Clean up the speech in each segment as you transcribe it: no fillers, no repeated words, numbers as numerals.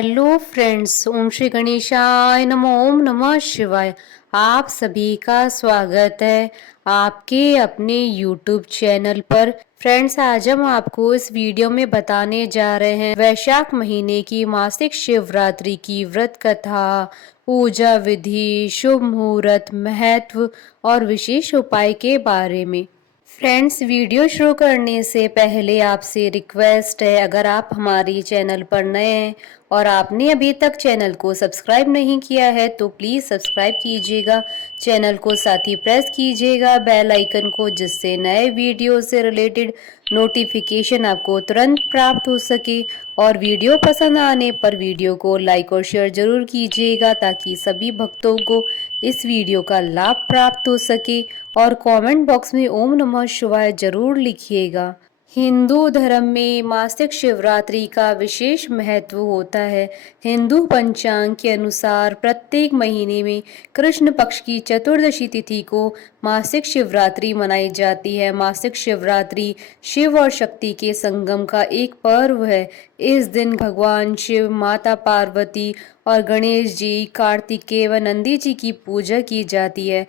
Hello friends, ओम श्री गणेशाय नमः। ओम नमः शिवाय। आप सभी का स्वागत है आपके अपने यूट्यूब चैनल पर। फ्रेंड्स, आज हम आपको इस वीडियो में बताने जा रहे हैं वैशाख महीने की मासिक शिवरात्रि की व्रत कथा, पूजा विधि, शुभ मुहूर्त, महत्व और विशेष उपाय के बारे में। फ्रेंड्स, वीडियो शुरू करने से पहले आपसे रिक्वेस्ट है, अगर आप हमारी चैनल पर नए हैं और आपने अभी तक चैनल को सब्सक्राइब नहीं किया है तो प्लीज़ सब्सक्राइब कीजिएगा, चैनल को साथ ही प्रेस कीजिएगा बेल आइकन को, जिससे नए वीडियो से रिलेटेड नोटिफिकेशन आपको तुरंत प्राप्त हो सके। और वीडियो पसंद आने पर वीडियो को लाइक और शेयर जरूर कीजिएगा ताकि सभी भक्तों को इस वीडियो का लाभ प्राप्त हो सके। और कमेंट बॉक्स में ओम नमः शिवाय जरूर लिखिएगा। हिंदू धर्म में मासिक शिवरात्रि का विशेष महत्व होता है। हिंदू पंचांग के अनुसार प्रत्येक महीने में कृष्ण पक्ष की चतुर्दशी तिथि को मासिक शिवरात्रि मनाई जाती है। मासिक शिवरात्रि शिव और शक्ति के संगम का एक पर्व है। इस दिन भगवान शिव, माता पार्वती और गणेश जी, कार्तिकेय व नंदी जी की पूजा की जाती है।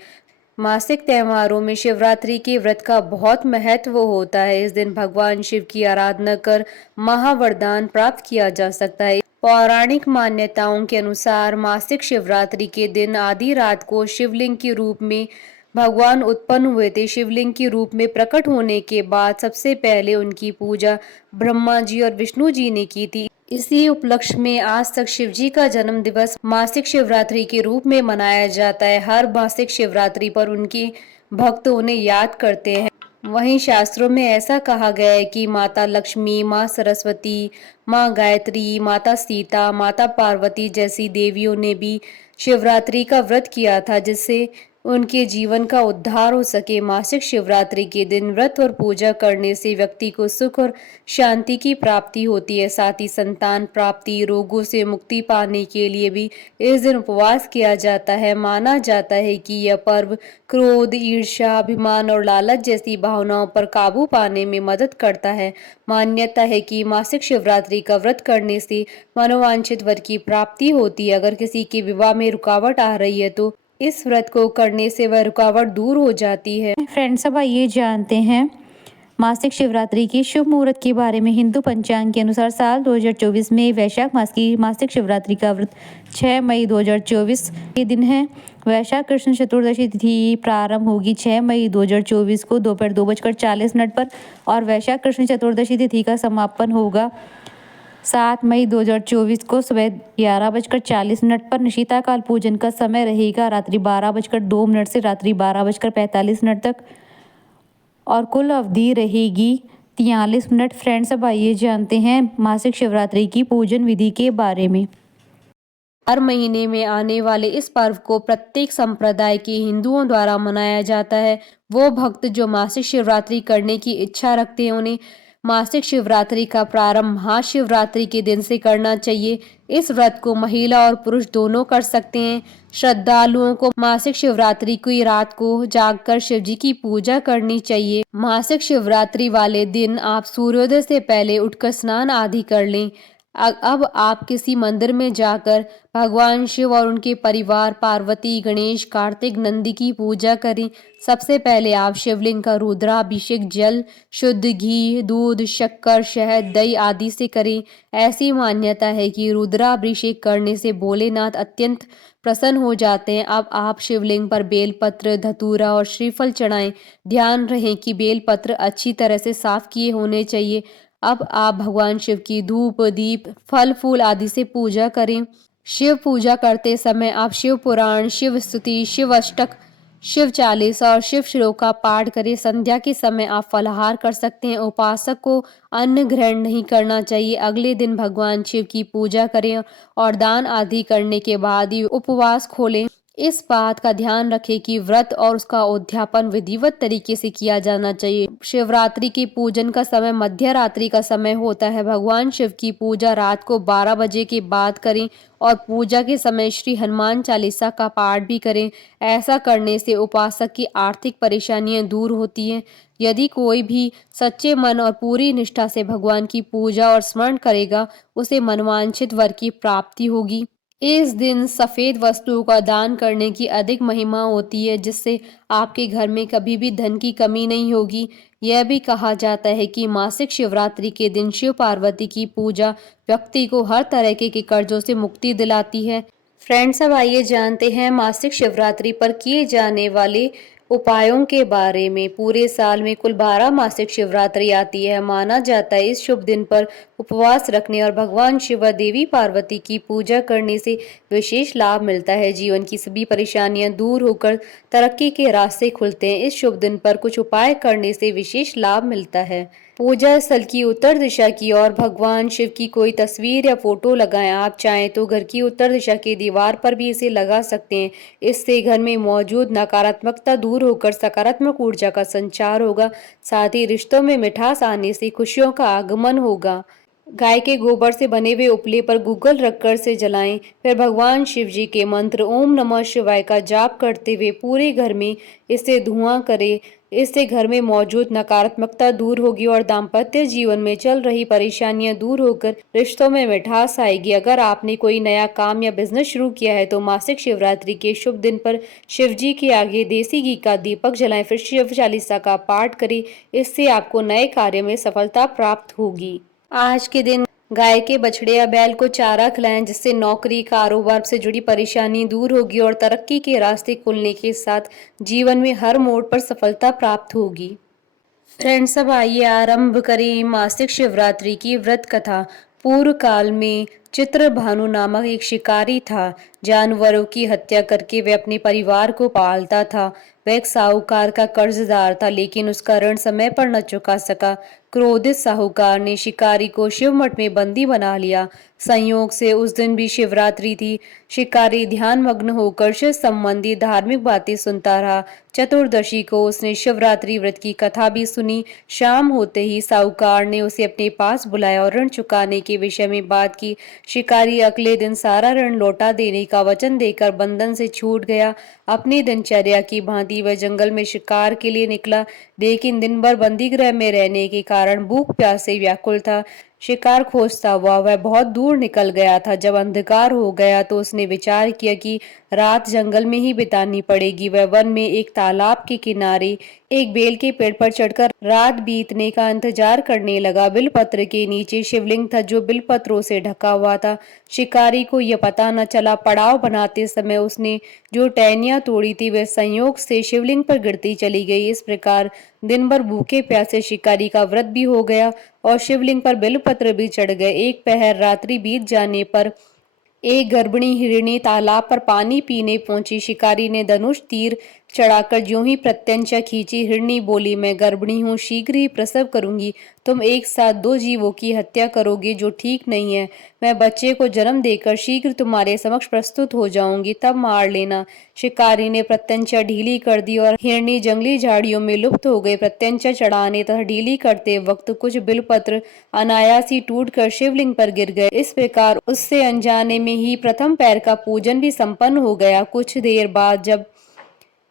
मासिक त्योहारों में शिवरात्रि के व्रत का बहुत महत्व होता है। इस दिन भगवान शिव की आराधना कर महावरदान प्राप्त किया जा सकता है। पौराणिक मान्यताओं के अनुसार मासिक शिवरात्रि के दिन आधी रात को शिवलिंग के रूप में भगवान उत्पन्न हुए थे। शिवलिंग के रूप में प्रकट होने के बाद सबसे पहले उनकी पूजा ब्रह्मा जी और विष्णु जी ने की थी। इसी उपलक्ष्य में आज तक शिव जी का जन्म दिवस मासिक शिवरात्रि के रूप में मनाया जाता है। हर मासिक शिवरात्रि पर उनके भक्त उन्हें याद करते हैं। वहीं शास्त्रों में ऐसा कहा गया है कि माता लक्ष्मी, माँ सरस्वती, माँ गायत्री, माता सीता, माता पार्वती जैसी देवियों ने भी शिवरात्रि का व्रत किया था, जिससे उनके जीवन का उद्धार हो सके। मासिक शिवरात्रि के दिन व्रत और पूजा करने से व्यक्ति को सुख और शांति की प्राप्ति होती है। साथ ही संतान प्राप्ति, रोगों से मुक्ति पाने के लिए भी इस दिन उपवास किया जाता है। माना जाता है कि यह पर्व क्रोध, ईर्ष्या, अभिमान और लालच जैसी भावनाओं पर काबू पाने में मदद करता है। मान्यता है कि मासिक शिवरात्रि का व्रत करने से मनोवांछित वर की प्राप्ति होती है। अगर किसी के विवाह में रुकावट आ रही है तो इस व्रत को करने से वह रुकावट दूर हो जाती है। फ्रेंड्स, अब आइए जानते हैं मासिक शिवरात्रि की शुभ मुहूर्त के बारे में। हिंदू पंचांग के अनुसार साल 2024 में वैशाख मास की मासिक शिवरात्रि का व्रत 6 मई 2024 के दिन है। वैशाख कृष्ण चतुर्दशी तिथि प्रारंभ होगी 6 मई 2024 को दोपहर 2:40 पर और वैशाख कृष्ण चतुर्दशी तिथि का समापन होगा 7 मई 2024 को सुबह 11:40 पर। निशिता काल पूजन का समय रहेगा रात्रि 12:02 से रात्रि 12:45 तक और कुल अवधि रहेगी 43 मिनट। फ्रेंड्स, अब आइए जानते हैं मासिक शिवरात्रि की पूजन विधि के बारे में। हर महीने में आने वाले इस पर्व को प्रत्येक संप्रदाय के हिंदुओं द्वारा मनाया जाता है। वो भक्त जो मासिक शिवरात्रि करने की इच्छा रखते हैं उन्हें मासिक शिवरात्रि का प्रारंभ महाशिवरात्रि के दिन से करना चाहिए। इस व्रत को महिला और पुरुष दोनों कर सकते हैं। श्रद्धालुओं को मासिक शिवरात्रि की रात को जागकर शिव जी की पूजा करनी चाहिए। मासिक शिवरात्रि वाले दिन आप सूर्योदय से पहले उठकर स्नान आदि कर लें। अब आप किसी मंदिर में जाकर भगवान शिव और उनके परिवार पार्वती, गणेश, कार्तिक, नंदी की पूजा करें। सबसे पहले आप शिवलिंग का रुद्राभिषेक जल, शुद्ध घी, दूध, शक्कर, शहद, दही आदि से करें। ऐसी मान्यता है कि रुद्राभिषेक करने से भोलेनाथ अत्यंत प्रसन्न हो जाते हैं। अब आप शिवलिंग पर बेलपत्र, धतूरा और श्रीफल चढ़ाएं। ध्यान रहे कि बेलपत्र अच्छी तरह से साफ किए होने चाहिए। अब आप भगवान शिव की धूप, दीप, फल फूल आदि से पूजा करें। शिव पूजा करते समय आप शिव पुराण, शिव स्तुति, शिव अष्टक, शिव चालीसा और शिव श्लोक का पाठ करें। संध्या के समय आप फलाहार कर सकते हैं। उपासक को अन्न ग्रहण नहीं करना चाहिए। अगले दिन भगवान शिव की पूजा करें और दान आदि करने के बाद ही उपवास खोलें। इस बात का ध्यान रखें कि व्रत और उसका उद्यापन विधिवत तरीके से किया जाना चाहिए। शिवरात्रि के पूजन का समय मध्य रात्रि का समय होता है। भगवान शिव की पूजा रात को 12 बजे के बाद करें और पूजा के समय श्री हनुमान चालीसा का पाठ भी करें। ऐसा करने से उपासक की आर्थिक परेशानियां दूर होती हैं। यदि कोई भी सच्चे मन और पूरी निष्ठा से भगवान की पूजा और स्मरण करेगा, उसे मनवांछित वर की प्राप्ति होगी। इस दिन सफेद वस्तुओं का दान करने की अधिक महिमा होती है, जिससे आपके घर में कभी भी धन की कमी नहीं होगी। यह भी कहा जाता है कि मासिक शिवरात्रि के दिन शिव पार्वती की पूजा व्यक्ति को हर तरह के कर्जों से मुक्ति दिलाती है। फ्रेंड्स, अब आइए जानते हैं मासिक शिवरात्रि पर किए जाने वाले उपायों के बारे में। पूरे साल में कुल 12 मासिक शिवरात्रि आती है। माना जाता है इस शुभ दिन पर उपवास रखने और भगवान शिव व देवी पार्वती की पूजा करने से विशेष लाभ मिलता है। जीवन की सभी परेशानियां दूर होकर तरक्की के रास्ते खुलते हैं। इस शुभ दिन पर कुछ उपाय करने से विशेष लाभ मिलता है। पूजा स्थल की उत्तर दिशा की ओर भगवान शिव की कोई तस्वीर या फोटो लगाएं। आप चाहें तो घर की उत्तर दिशा की दीवार पर भी इसे लगा सकते हैं। इससे घर में मौजूद नकारात्मकता दूर होकर सकारात्मक ऊर्जा का संचार होगा। साथ ही रिश्तों में मिठास आने से खुशियों का आगमन होगा। गाय के गोबर से बने हुए उपले पर गूगल रखकर से जलाएं। फिर भगवान शिव जी के मंत्र ओम नमः शिवाय का जाप करते हुए पूरे घर में इससे धुआं करें। इससे घर में मौजूद नकारात्मकता दूर होगी और दाम्पत्य जीवन में चल रही परेशानियां दूर होकर रिश्तों में मिठास आएगी। अगर आपने कोई नया काम या बिजनेस शुरू किया है तो मासिक शिवरात्रि के शुभ दिन पर शिव जी के आगे देसी घी का दीपक जलाएं। फिर शिव चालीसा का पाठ करें। इससे आपको नए कार्य में सफलता प्राप्त होगी। आज के दिन गाय के बछड़े या बैल को चारा खिलाएं, जिससे नौकरी कारोबार से जुड़ी परेशानी दूर होगी और तरक्की के रास्ते खुलने के साथ जीवन में हर मोड़ पर सफलता प्राप्त होगी। फ्रेंड्स, अब आइए आरंभ करें मासिक शिवरात्रि की व्रत कथा। पूर्व काल में चित्रभानु नामक एक शिकारी था। जानवरों की हत्या करके वह अपने परिवार को पालता था। वह एक साहूकार का कर्जदार था, लेकिन उसका ऋण समय पर न चुका सका। क्रोधित साहूकार ने शिकारी को शिव मठ में बंदी बना लिया। संयोग से उस दिन भी शिवरात्रि थी। शिकारी ध्यान मग्न होकर शिव संबंधी धार्मिक बातें सुनता रहा। चतुर्दशी को उसने शिवरात्रि व्रत की कथा भी सुनी। शाम होते ही साहूकार ने उसे अपने पास बुलाया और ऋण चुकाने के विषय में बात की। शिकारी अगले दिन सारा ऋण लौटा देने का वचन देकर बंधन से छूट गया। अपनी दिनचर्या की भांति वह जंगल में शिकार के लिए निकला, लेकिन दिन भर बंदी गृह में रहने के कारण भूख प्यास से व्याकुल था। शिकार खोजता हुआ वह बहुत दूर निकल गया था। जब अंधकार हो गया तो उसने विचार किया कि रात जंगल में ही बितानी पड़ेगी। वह वन में एक तालाब के किनारे एक बेल के पेड़ पर चढ़कर रात बीतने का इंतजार करने लगा। बिलपत्र के नीचे शिवलिंग था, जो बिलपत्रों से ढका हुआ था। शिकारी को यह पता न चला। पड़ाव बनाते समय उसने जो टहनियां तोड़ी थी वह संयोग से शिवलिंग पर गिरती चली गई। इस प्रकार दिन भर भूखे प्यासे शिकारी का व्रत भी हो गया और शिवलिंग पर बिलपत्र भी चढ़ गए। एक पहर रात्रि बीत जाने पर एक गर्भिणी हिरणी तालाब पर पानी पीने पहुंची। शिकारी ने धनुष तीर चढ़ाकर ज्यों ही प्रत्यंचा खींची। हिरणी बोली, मैं गर्भिणी हूँ, शीघ्र ही प्रसव करूंगी। तुम एक साथ दो जीवों की हत्या करोगे, जो ठीक नहीं है। मैं बच्चे को जन्म देकर शीघ्र तुम्हारे समक्ष प्रस्तुत हो जाऊंगी, तब मार लेना। शिकारी ने प्रत्यंचा ढीली कर दी और हिरणी जंगली झाड़ियों में लुप्त हो गई। प्रत्यंचा चढ़ाने तथा ढीली करते वक्त कुछ बिलपत्र अनायास ही टूटकर शिवलिंग पर गिर गए। इस प्रकार उससे अनजाने में ही प्रथम पैर का पूजन भी संपन्न हो गया। कुछ देर बाद जब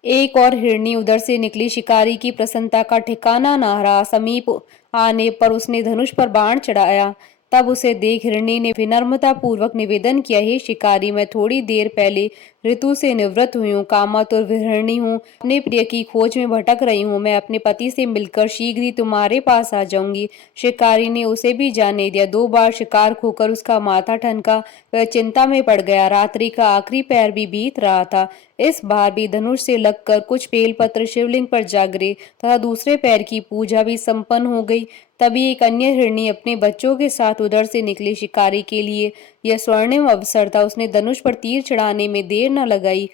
एक और हिरणी उधर से निकली, शिकारी की प्रसन्नता का ठिकाना न रहा। समीप आने पर उसने धनुष पर बाण चढ़ाया। तब उसे देख हिरणी ने विनम्रता पूर्वक निवेदन किया, हे शिकारी, मैं थोड़ी देर पहले ऋतु से निवृत्त हुई हूँ, कामातुर विहरणी हूँ, अपने प्रिय की खोज में भटक रही हूँ। मैं अपने पति से मिलकर शीघ्र ही तुम्हारे पास आ जाऊंगी। शिकारी ने उसे भी जाने दिया। 2 बार शिकार खोकर उसका माथा ठनका। वह चिंता में पड़ गया। रात्रि का आखिरी पैर भी बीत रहा था। इस बार भी धनुष से लगकर कुछ बेलपत्र शिवलिंग पर जा गिरे तथा दूसरे पैर की पूजा भी संपन्न हो गई। तभी एक अन्य हिरणी अपने बच्चों के साथ उधर से निकली। शिकारी के लिए यह स्वर्णिम अवसर था। उसने धनुष पर तीर चढ़ाने में देर न लगाई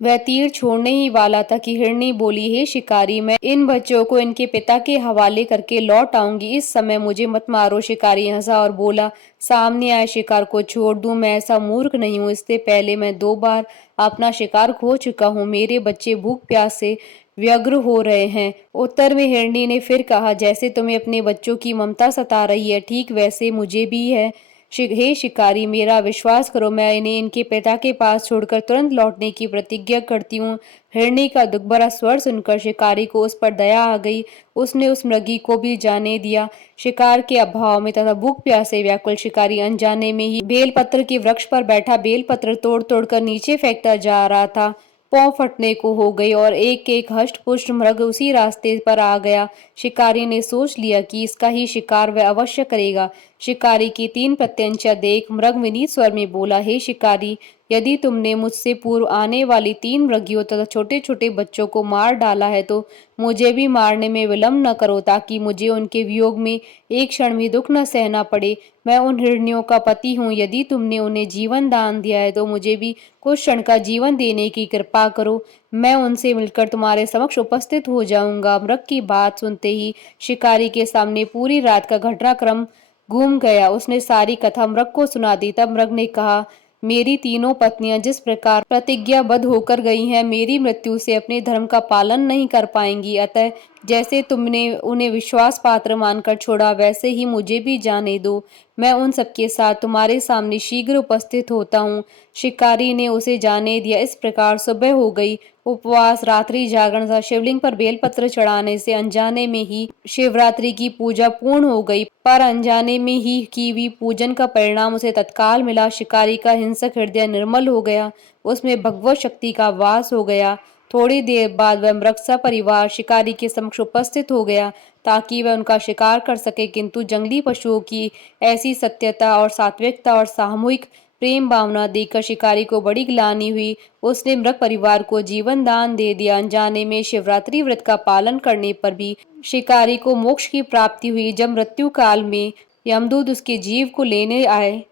वह तीर छोड़ने ही वाला था कि हिरनी बोली, हे शिकारी, मैं इन बच्चों को इनके पिता के हवाले करके लौट आऊंगी, इस समय मुझे मत मारो। शिकारी हंसा और बोला, सामने आए शिकार को छोड़ दूं? मैं ऐसा मूर्ख नहीं हूं, इससे पहले मैं 2 बार अपना शिकार खो चुका हूं। मेरे बच्चे भूख प्यास से व्यग्र हो रहे हैं। उत्तर में हिरनी ने फिर कहा, जैसे तुम्हें अपने बच्चों की ममता सता रही है, ठीक वैसे मुझे भी है। हे शिकारी, मेरा विश्वास करो, मैं इन्हें इनके पिता के पास छोड़कर तुरंत लौटने की प्रतिज्ञा करती हूँ। हिरनी का दुख भरा स्वर सुनकर शिकारी को उस पर दया आ गई। उसने उस मृगी को भी जाने दिया। शिकार के अभाव में तथा भूख प्यास से व्याकुल शिकारी अनजाने में ही बेलपत्र के वृक्ष पर बैठा बेलपत्र तोड़ तोड़ कर नीचे फेंकता जा रहा था। पाँव फटने को हो गई और एक एक हष्ट पुष्ट मृग उसी रास्ते पर आ गया। शिकारी ने सोच लिया कि इसका ही शिकार वह अवश्य करेगा। शिकारी की 3 प्रत्यंचा देख मृग विनीत स्वर में बोला, हे शिकारी, यदि तुमने मुझसे पूर्व आने वाली 3 मृगियों तथा छोटे छोटे बच्चों को मार डाला है तो मुझे भी मारने में विलंब न करो, ताकि मुझे उनके वियोग में एक क्षण भी दुख न सहना पड़े। मैं उन हिरनियों का पति हूँ, यदि तुमने उन्हें जीवन दान दिया है तो मुझे भी कुछ क्षण का जीवन देने की कृपा करो। मैं उनसे मिलकर तुम्हारे समक्ष उपस्थित हो जाऊंगा। मृग की बात सुनते ही शिकारी के सामने पूरी रात का घटनाक्रम घूम गया। उसने सारी कथा मृग को सुना दी। तब मृग ने कहा, मेरी तीनों पत्नियां जिस प्रकार प्रतिज्ञाबद्ध होकर गई हैं, मेरी मृत्यु से अपने धर्म का पालन नहीं कर पाएंगी। अतः जैसे तुमने उन्हें विश्वास पात्र मानकर छोड़ा, वैसे ही मुझे भी जाने दो। मैं उन सबके साथ तुम्हारे सामने शीघ्र उपस्थित होता हूँ। शिकारी ने उसे जाने दिया। इस प्रकार सुबह हो गई। उपवास, रात्रि जागरण तथा शिवलिंग पर बेलपत्र चढ़ाने से अनजाने में ही शिवरात्रि की पूजा पूर्ण हो गई। पर अनजाने में ही की हुई पूजन का परिणाम उसे तत्काल मिला। शिकारी का हिंसक हृदय निर्मल हो गया, उसमें भगवत शक्ति का वास हो गया। थोड़ी देर बाद वह मृग सपरिवार शिकारी के समक्ष उपस्थित हो गया, ताकि वह उनका शिकार कर सके। किंतु जंगली पशुओं की ऐसी सत्यता और सात्विकता और सामूहिक प्रेम भावना देखकर शिकारी को बड़ी ग्लानि हुई। उसने मृग परिवार को जीवन दान दे दिया। अनजाने में शिवरात्रि व्रत का पालन करने पर भी शिकारी को मोक्ष की प्राप्ति हुई। जब मृत्यु काल में यमदूत उसके जीव को लेने आए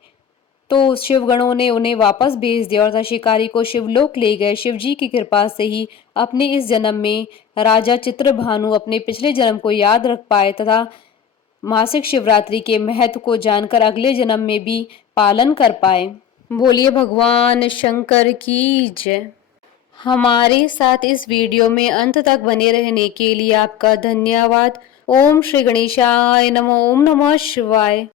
तो शिवगणों ने उन्हें वापस भेज दिया और शिकारी को शिवलोक ले गए। शिवजी की कृपा से ही अपने इस जन्म में राजा चित्रभानु अपने पिछले जन्म को याद रख पाए तथा मासिक शिवरात्रि के महत्व को जानकर अगले जन्म में भी पालन कर पाए। बोलिए भगवान शंकर की जय। हमारे साथ इस वीडियो में अंत तक बने रहने के लिए आपका धन्यवाद। ओम श्री गणेशाय नमः। ओम नमः शिवाय।